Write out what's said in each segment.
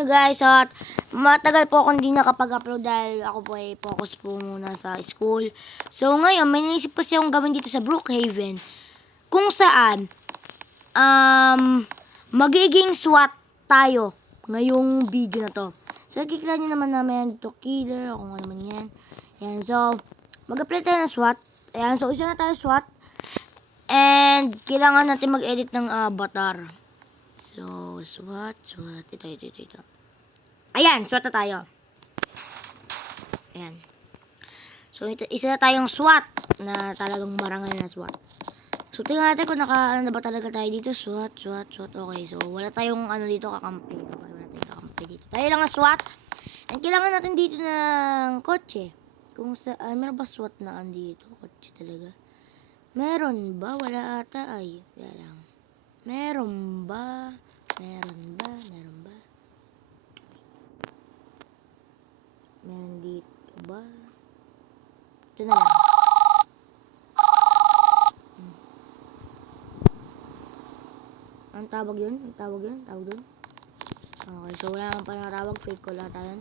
nyo guys at matagal po akong hindi nakapag-upload dahil ako po ay focus po muna sa school. So ngayon may naisip kasi akong gawin dito sa Brookhaven kung saan magiging SWAT tayo ngayong video na to. So kikita nyo naman namin dito killer o kung ano man yan. Yan, so mag-apply tayo ng SWAT. Ayan, so isa na tayo SWAT. And kailangan natin mag-edit ng avatar. So, SWAT. Ito. Ayan, SWAT na tayo. Ayan. So, isa na tayong SWAT na talagang marangal na SWAT. So, tingnan natin kung naka, ano ba talaga tayo dito. SWAT. Okay, so, wala tayong ano dito kakampi. Okay, wala tayong kakampi dito. Tayo lang ang SWAT. And kailangan natin dito ng kotse. Kung saan, meron ba SWAT na andito? Kotse talaga. Meron ba? Wala ata ay. Wala lang. Meron ba? Meron dito ba? Ito na lang. Ang tawag yun? Tawag doon? Okay, so wala naman pa nakatawag. Fake call ata yun.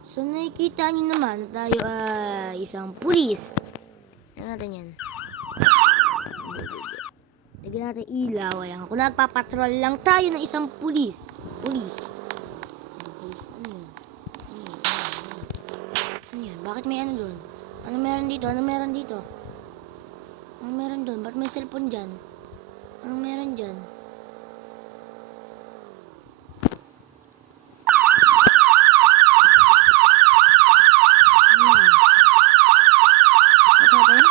So nakikita nyo naman na tayo ay isang pulis. Ano natin yan? Lagyan natin ilaw. Ayan. Kung nagpapatrol lang tayo ng isang pulis. Pulis. Ano yan? Bakit may ano doon? Ano meron dito? Ano meron doon? Bakit may cellphone dyan? Anong meron dyan? Ano yan? What happened?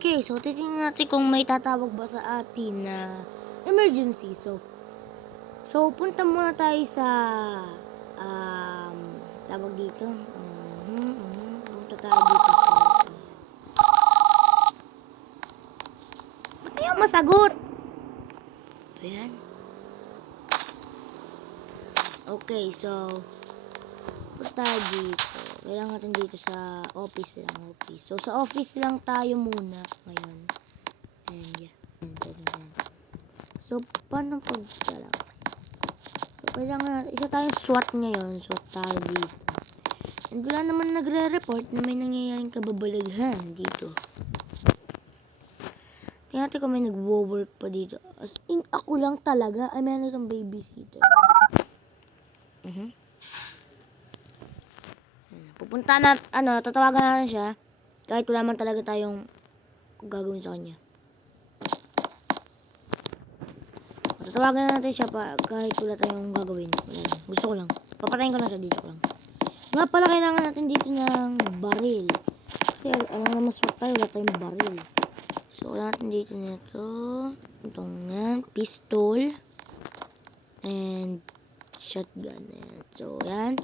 Okay, so titingnan natin kung may tatawag ba sa atin na emergency. So punta muna tayo sa tawag dito. Punta tayo dito sa ba't ayaw masagot? Ayan. Okay, so punta tayo dito. Kailangan natin dito sa office lang. So, sa office lang tayo muna ngayon. And, yeah. So, paano pagdala? So, kailangan, isa tayong SWAT ngayon. SWAT tayo dito. And, wala naman nagre-report na may nangyayaring kababalaghan dito. Tingnan natin kung may nag-work pa dito. As in, ako lang talaga. Ay, meron itong babysitter. Pupunta na, tatawagan natin siya. Kahit wala man talaga tayong gagawin sa kanya. Tatawagan natin siya kahit wala tayong gagawin. Wala lang. Gusto ko lang. Papatayin ko na siya dito lang. Nga pala kailangan natin dito ng baril. Kasi alam naman swak tayo, wala tayong baril. So, wala natin dito nito. Itong yan. Pistol. And shotgun. Ayan. So, yan.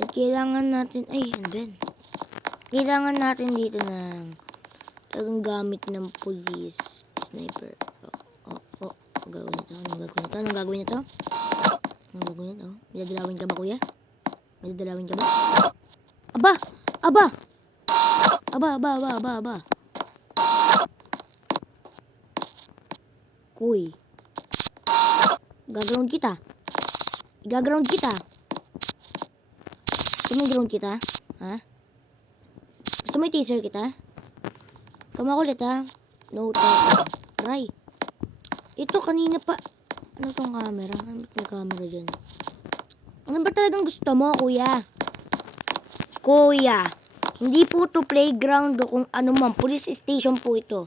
At kailangan natin, kailangan natin dito ng talagang gamit ng police sniper. Anong gagawin nito? May dadalawin ka ba, kuya? Aba! Kuy. Gagawin kita. Gusto mo ground kita? Ha? Gusto mo teaser kita? Kamakulit ha? No talk. Aray. Ito kanina pa. Ano tong camera? Ano may camera dyan? Ano ba talagang gusto mo, kuya? Kuya. Hindi po to playground o kung ano man. Police station po ito.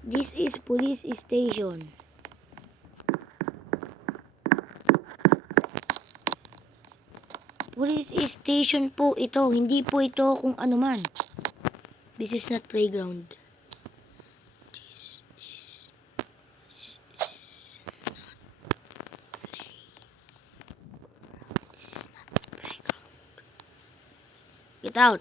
This is police station. Police station po ito. Hindi po ito kung ano man. This is not playground. This is not playground. Get out.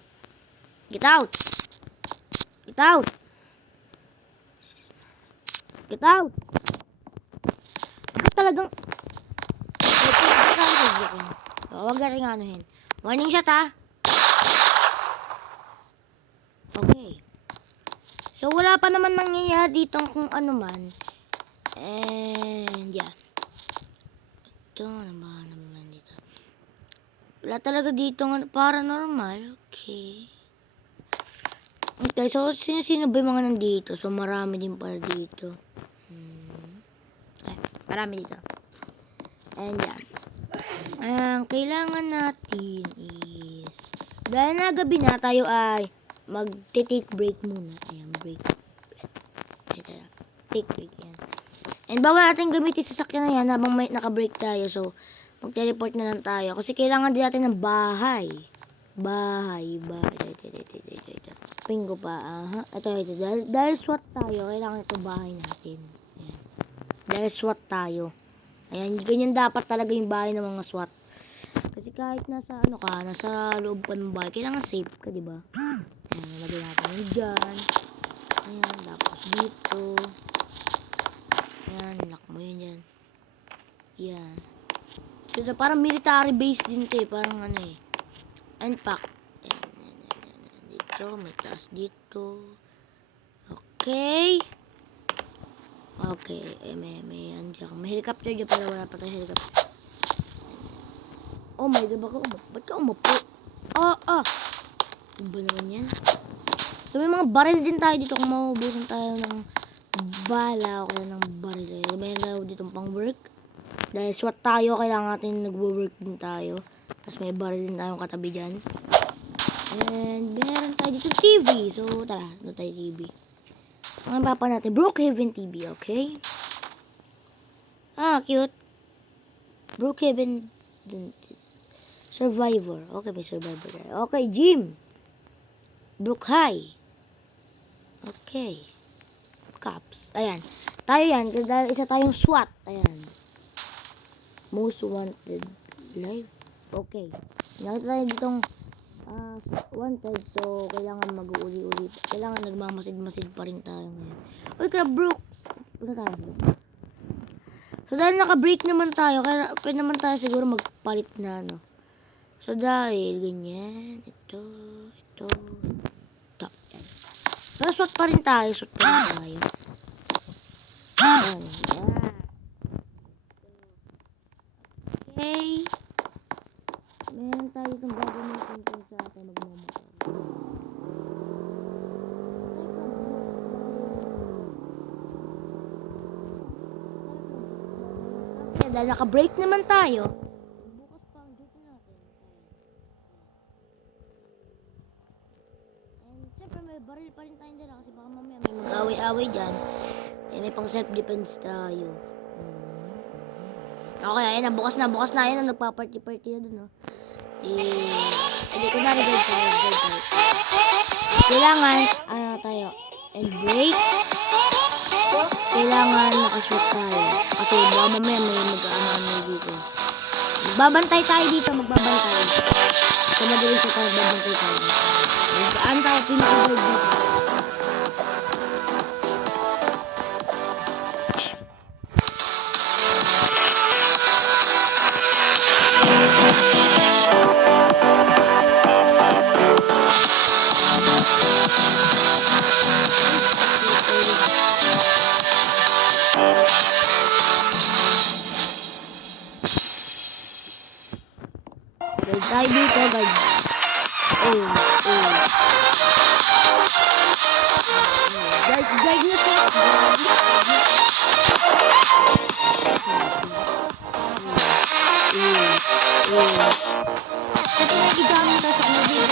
Bakit talagang Joke lang. Huwag natin anuhin. Warning shot ha. Okay. So, wala pa naman nangyayari dito kung ano man. And, yeah. Ito, ano ba naman dito? Wala talaga dito paranormal. Okay. Okay, so, sino-sino ba yung mga nandito? So, marami din pala dito. Ay, marami dito. And, yeah. Ang kailangan natin is, dahil na gabi na, tayo ay mag-take break muna. Ayan, break. Take break, yan. And bawal natin gamitin sa sasakyan na yan habang may naka-break tayo. So, mag-teleport na lang tayo. Kasi kailangan din natin ng bahay. Bahay. Pingo pa. Aha. Ito. Dahil SWAT tayo, kailangan ito bahay natin. Ayan. Dahil SWAT tayo. Ayan, ganyan dapat talaga yung bahay ng mga SWAT. Kasi kahit nasa ano ka, nasa loob ka ng bahay, kailangan safe ka, di ba? Ayan, nalagay natin yun dyan. Ayan, tapos dito. Ayan, lock mo yun dyan. Ayan. So, parang military base din to eh. Parang ano eh. Unpack. Ayan. Dito, may taas dito. Okay. Okay. May helicopter dyan pero wala pa tayo helicopter. Oh my God, ba't ka umupo? Iba naman yan. So, may mga baril din tayo dito kung maubusan tayo ng bala o kaya ng baril. May laro dito pang work. Dahil SWAT tayo, kailangan natin nagwo-work din tayo. Tapos may baril din tayong katabi dyan. And meron tayo dito TV. So, tara, doon tayo TV. Ang papa natin, Brookhaven TV, okay? Cute. Brookhaven Survivor. Okay, may Survivor tayo. Okay, gym. Brook High. Okay. Cops. Ayan. Tayo yan. Dahil isa tayong SWAT. Ayan. Most Wanted Live. Okay. Nakita tayo ditong wanted. So, kailangan mag-uuli-ulit. Kailangan nagmamasid-masid pa rin tayo ngayon. Uy, Crab Brooks. Punta tayo. So, dahil naka-break naman tayo, kaya pwede naman tayo siguro magpalit na, no? So, dahil ganyan. Ito. Yan. Pero SWAT pa rin tayo. Ayan. Okay. Meron tayo itong gagawin kung sa atin magmamotor. Dahil naka-break naman tayo. Bukas pa ang duty natin. And syempre may baril pa rin tayo dyan kasi baka mamaya may mag-away-away dyan. May pang self-defense tayo. Okay, ayan na. Bukas na. Ayan na. Nagpa-party-party na dun, no? Hindi ko na-revive tayo. Kailangan, tayo. And break. Kailangan nakashoot tayo. Kasi baka mamaya may mag-ano dito. Magbabantay tayo dito. Sa madaling sa tayo, magbabantay tayo. Magaan tayo, pinaka-bird dito. Tayo dito, guys. Guys na siya. Ito yung igamit tayo sa kanila.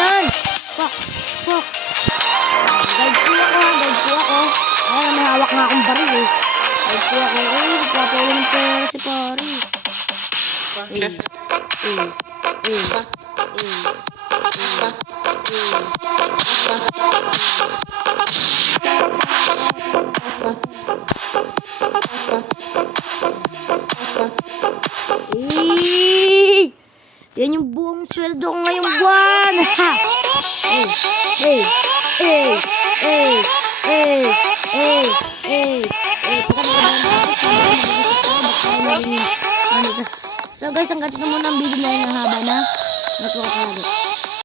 Yan! Fuck! Guide po ako. Ayan, may hawak nga akong baril eh. Guide po ako. Nagpapawala ng pera si pari. Yan yung buong sweldo ko ngayong buwan. Hey, hey, hey, hey, hey, hey, hey, hey. So guys, hanggang dito muna ang video na yung haba na. Natuwa ka lagi.